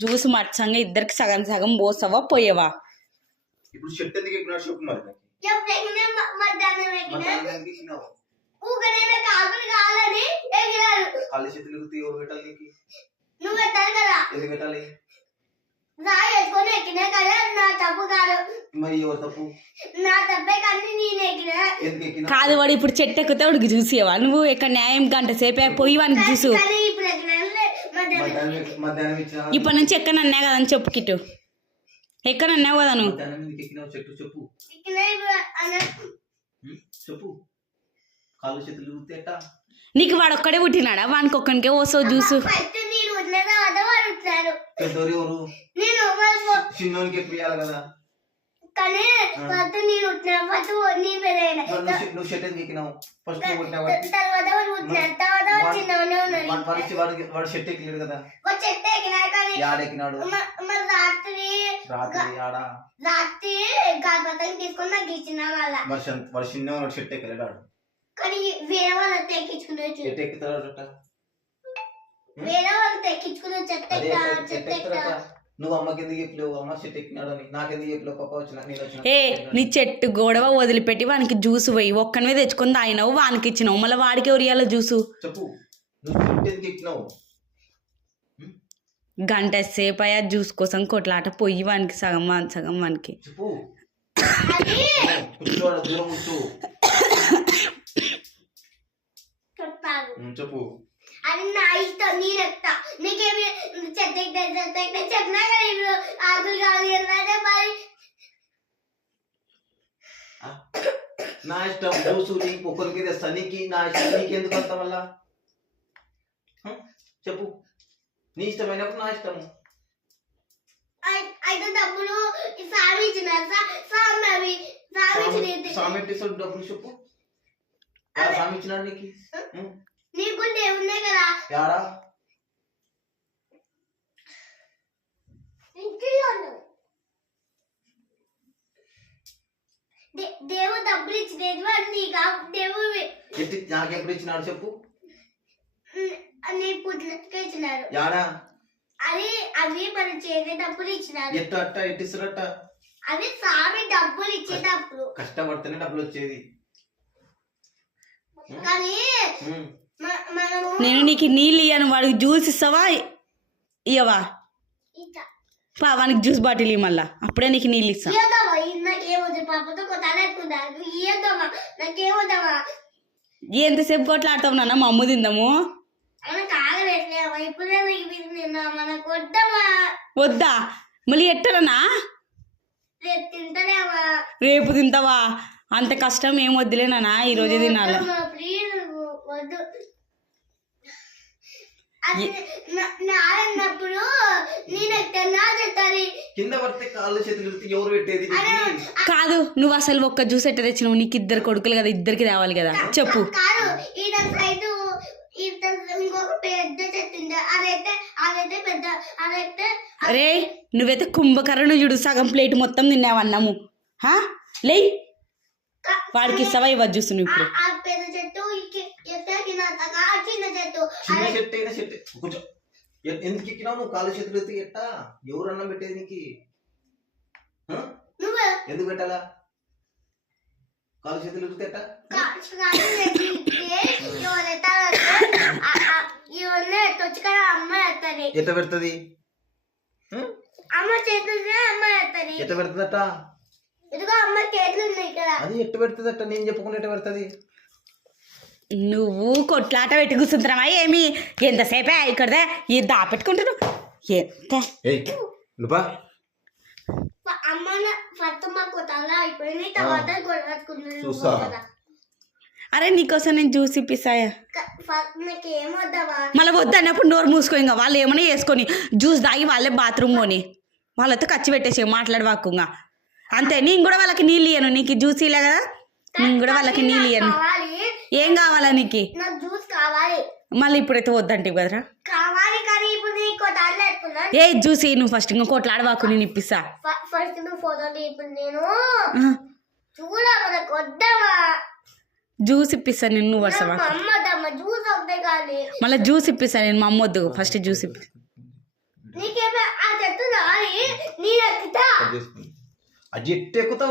Juice మచ్చంగా ఇద్దరికి సగం సగం పోసావా పోయేవా? ఇప్పుడు చెట్టు ఎందుకు ఎక్కినాడు చెప్పు మరి నాకు. కాళ్ళు చేతులు ఎగిరితే ఎవరు పెట్టాలి నీకు? ఎందుకు పెట్టాలి? మరి ఎవరు తప్పు? ఎందుకు ఎక్కినా? కాదు వాడు ఇప్పుడు చెట్టు ఎక్కితే వాడికి చూసేవా నువ్వు? ఎక్కడ న్యాయం గంట సేపే పోయి వానికి చూసు. మధ్యాహ్నం ఇచ్చిన ఇప్పటి నుంచి ఎక్కనన్నా కదా అని చెప్పు కిట్టు. ఎక్కనన్నావు కదా నువ్వు. మధ్యాహ్నం ఎందుకు ఎక్కినావు చెట్టు చెప్పు చెప్పు. కాళ్ళు చేతులు ఎగిరితే ఎట్టా? నీకు వాడు ఒక్కడే పుట్టినాడా? వానికి ఒక్కనికే ఓసో జ్యూసు. పెద్దోరు ఎవరు? చిన్నోనికి ఎప్పుడు ఇవ్వాలి కదా. నువ్వు చెట్టు ఎందుకు ఎక్కినావు? ఫస్ట్ వాడు చెట్టు ఎక్కినాడు కదా. ఆడెక్కినాడు రాత్రి ఆడా వాడు చిన్న వాడు చెట్టు ఎక్కలేడు ఆడు. కానీ వేరే వాళ్ళతో ఎక్కించుకునే చెట్టు ఎక్కుతాడు. వేరే వాళ్ళతో ఎక్కించుకునే చెత్త. నువ్వు అమ్మకి ఎందుకు చెప్పలేవు? అమ్మ చెట్టు ఎక్కినాడు అని నాకెందుకు చెప్పలేవు? పప్ప వచ్చిన ఏ నీ చెట్టు గొడవ వదిలిపెట్టి వానికి జ్యూసు పోయి ఒక్కనివే తెచ్చుకొని తాగినావు, వానికి ఇచ్చినావు, మళ్ళీ వాడికి ఎవరు ఇవ్వాలి జ్యూసు? చెప్పు. నువ్వు చెట్టు ఎందుకు ఎక్కినావు? గంట సేపు అయ్యా జ్యూస్ కోసం కొట్లాట పోయి వానికి సగం సగం వానికి చెప్పు. దూరం కూర్చో చెప్పు. అది నా ఇష్టం, నేను ఎక్తా. నీకేమి చెత్త చెప్పినా కదా ఇప్పుడు ఆకులు కావాలి మరి. నా ఇష్టం జ్యూసు నీకు ఒక్కరికి తెస్తా. నీకు నా ఇష్టం నీకెందుకు అంత వల్ల చెప్పు. నీ ఇష్టమైనప్పుడు నా ఇష్టము. అయితే డబ్బులు సామి ఇచ్చినారు. సామి ఎట్టిస్తాడు డబ్బులు చెప్పు. సామి ఇచ్చినాడు నీకు? నీకు దేవుడే కదా. యాడా? దేవుడు డబ్బులు ఇచ్చినది వాడు నీకు దేవుడు నాకెప్పుడు ఇచ్చినాడు చెప్పు. నీ పుట్టినట్టుగా ఇచ్చినారు. యాడా? అది అవి మనం చేసే డబ్బులు ఇచ్చినారు. ఎట్టిస్తారట? అది స్వామి డబ్బులు ఇచ్చేటప్పుడు కష్టపడితేనే డబ్బులు వచ్చేది. కానీ నేను నీకు నీళ్ళు ఇయ్యాను, వాడికి జ్యూస్ ఇస్తావా ఇయ్యవా? వానికి జ్యూస్ బాటిల్ ఇవ్వ, మళ్ళా అప్పుడే నీకు నీళ్ళు ఇస్తా. నాకేమవుతుంది? పాపతో కొట్టాలనుకుంటా. ఇయ్యద్దమ్మా, నాకేమవుతావా? ఎంతసేపు కొట్లాడతావు నాన్న? మా అమ్మ తిందాము. వద్దా? మళ్ళీ ఎట్టరనా? రేపు తింటావా? అంత కష్టం ఏం వద్దులేనా, ఈరోజే తినాలి. కాదు నువ్వు అసలు ఒక్క జ్యూస్ ఎట్ట తెచ్చినావు? నీకు ఇద్దరు కొడుకులు కదా, ఇద్దరికి తేవాలి కదా. చెప్పు. అరే నువ్వైతే కుంభకర్ణ చూడు, సగం ప్లేట్ మొత్తం తిన్నావు అన్నము. లే వాడికి ఇస్తావా ఇవ్వ జ్యూస్? నువ్వు ఇప్పుడు ఎందుకు ఎక్కినావు నువ్వు? కాలు చేతులు ఎత్తి ఎట్టా? ఎవరు అన్నం పెట్టేది నీకు? ఎందుకు పెట్టాలా? కాలు చేతులు ఎత్తితే ఎట్టా? ఎట్ట పెడుతుంది? ఎట్ట పెడుతుందట? అది ఎట్ట పెడుతుందట? నేను చెప్పకుండా ఎట్ట పెడుతుంది? నువ్వు కొట్లాట పెట్టి కూర్చుంటున్నావా ఏమి? ఎంతసేపే ఇక్కడదే ఈ దాపెట్టుకుంటున్నావు. అరే నీకోసం నేను జ్యూస్ ఇప్పిస్తాయా? మళ్ళీ వద్దన్నప్పుడు నోరు మూసుకో. ఇంకా వాళ్ళు ఏమైనా వేసుకొని జ్యూస్ తాగి వాళ్ళే బాత్రూమ్ కొని వాళ్ళతో ఖర్చు పెట్టేసి మాట్లాడవాకుంగా అంతే. నేను కూడా వాళ్ళకి నీళ్ళు ఇయ్యను, నీకు జ్యూస్ ఇలే కదా, నేను కూడా వాళ్ళకి నీళ్ళు ఇయ్యను. ఏం కావాలా నీకు? మళ్ళీ ఇప్పుడైతే వద్దంటే కదరా. ఏ జ్యూస్ నువ్వు ఫస్ట్ ఇంకా కొట్లాడవాకు, నేను ఇప్పిస్తా. జ్యూస్ ఇప్పిస్తా నేను, నువ్వు వస్తావా? మళ్ళీ జ్యూస్ ఇప్పిస్తా నేను. మా అమ్మ వద్దు, ఫస్ట్ జ్యూస్ ఇప్పిస్తా. చేసుకుని ఆ జెట్ ఎక్కుతావు